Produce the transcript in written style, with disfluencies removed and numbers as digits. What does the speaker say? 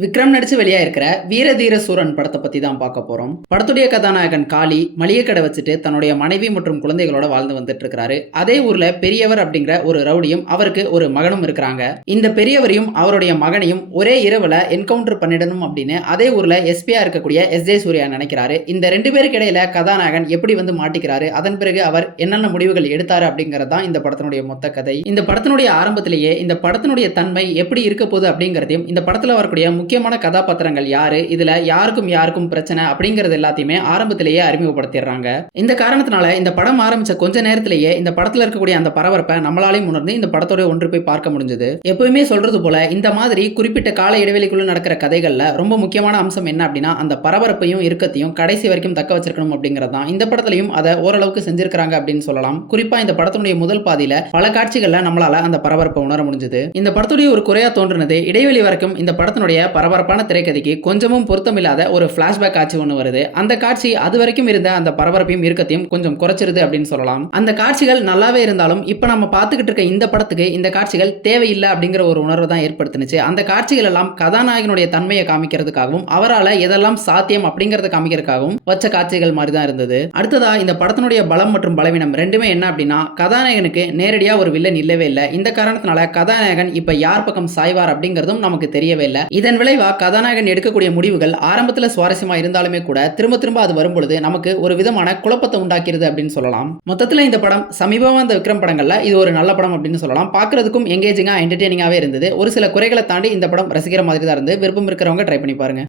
விக்ரம் நடிச்சு வெளியாயிருக்கிற வீர தீர சூரன் படத்தை பத்தி தான் பார்க்க போறோம். படத்துடைய கதாநாயகன் காளி மளிகை கடை வச்சுட்டு தன்னுடைய மனைவி மற்றும் குழந்தைகளோட வாழ்ந்து வந்துட்டு இருக்காரு. அதே ஊர்ல பெரியவர் அப்படிங்கிற ஒரு ரவுடியும் அவருக்கு ஒரு மகனும் இருக்கிறாங்க. இந்த பெரியவரையும் அவருடைய மகனையும் ஒரே இரவுல என்கவுண்டர் பண்ணிடணும் அப்படின்னு அதே ஊர்ல எஸ்பியா இருக்கக்கூடிய எஸ்.ஜே. சூர்யா நினைக்கிறாரு. இந்த ரெண்டு பேருக்கு இடையில கதாநாயகன் எப்படி வந்து மாட்டிக்கிறாரு, அதன் பிறகு அவர் என்னென்ன முடிவுகள் எடுத்தாரு அப்படிங்கறது தான் இந்த படத்தினுடைய மொத்த கதை. இந்த படத்தினுடைய ஆரம்பத்திலேயே இந்த படத்தினுடைய தன்மை எப்படி இருக்க போகுது அப்படிங்கறதையும், இந்த படத்துல வரக்கூடிய முக்கியமான கதாபாத்திரங்கள் யாரு, இதுல யாருக்கும் பிரச்சனை அப்படிங்கறது எல்லாத்தையுமே ஆரம்பத்திலேயே அறிமுகப்படுத்திடுறாங்க. இந்த காரணத்தினால இந்த படம் ஆரம்பிச்ச கொஞ்ச நேரத்திலேயே இந்த படத்துல இருக்கக்கூடிய அந்த பரபரப்பை நம்மளாலையும் உணர்ந்து இந்த படத்தோட ஒன்று போய் பார்க்க முடிஞ்சது. எப்பவுமே சொல்றது போல இந்த மாதிரி குறிப்பிட்ட கால இடைவெளிக்குள்ள நடக்கிற கதைகள்ல ரொம்ப முக்கியமான அம்சம் என்ன அப்படின்னா, அந்த பரபரப்பையும் இறுக்கத்தையும் கடைசி வரைக்கும் தக்க வச்சிருக்கணும் அப்படிங்கிறது தான். இந்த படத்திலையும் அதை ஓரளவுக்கு செஞ்சிருக்காங்க அப்படின்னு சொல்லலாம். குறிப்பா இந்த படத்தினுடைய முதல் பாதியில பல காட்சிகள்ல நம்மளால அந்த பரபரப்பை உணர முடிஞ்சது. இந்த படத்துடைய ஒரு குறையா தோன்றுனது, இடைவெளி வரைக்கும் இந்த படத்தினுடைய பரபரப்பான திரைக்கதைக்கு கொஞ்சமும் பொருத்தமில்லாத ஒரு பிளாஷ்பேக் காட்சி ஒன்று வருது. அந்த காட்சி அது வரைக்கும் இருந்த அந்த பரபரப்பையும் இறுக்கத்தையும் கொஞ்சம் குறைச்சிருது அப்படின்னு சொல்லலாம். அந்த காட்சிகள் நல்லாவே இருந்தாலும் இப்ப நம்ம பார்த்துக்கிட்டு இருக்க இந்த படத்துக்கு இந்த காட்சிகள் தேவையில்லை அப்படிங்கிற ஒரு உணர்வு தான் ஏற்படுத்துனுச்சு. அந்த காட்சிகள் எல்லாம் கதாநாயகனுடைய தன்மையை காமிக்கிறதுக்காகவும் அவரால் எதெல்லாம் சாத்தியம் அப்படிங்கறத காமிக்கிறதுக்காகவும் வச்ச காட்சிகள் மாதிரி தான் இருந்தது. அடுத்ததா இந்த படத்தினுடைய பலம் மற்றும் பலவீனம் ரெண்டுமே என்ன அப்படின்னா, கதாநாயகனுக்கு நேரடியா ஒரு வில்லன் இல்லவே இல்லை. இந்த காரணத்தினால கதாநாயகன் இப்ப யார் பக்கம் சாய்வார் அப்படிங்கறதும் நமக்கு தெரியவே இல்லை. இதன் விளைவா கதாநாயகன் எடுக்கக்கூடிய முடிவுகள் ஆரம்பத்துல சுவாரஸ்யமா இருந்தாலுமே கூட திரும்ப அது வரும்பொழுது நமக்கு ஒரு விதமான குழப்பத்தை உண்டாக்கிறது அப்படின்னு சொல்லலாம். மொத்தத்துல இந்த படம் சமீபமா இந்த விக்ரம் படங்கள்ல இது ஒரு நல்ல படம் அப்படின்னு சொல்லலாம். பார்க்கிறதுக்கும் எங்கேஜிங்கா என்டர்டெய்னிங்காவே இருந்தது. ஒரு சில குறைகளை தாண்டி இந்த படம் ரசிக்கிற மாதிரி தான் இருந்து, விருப்பம் இருக்கிறவங்க ட்ரை பண்ணி பாருங்க.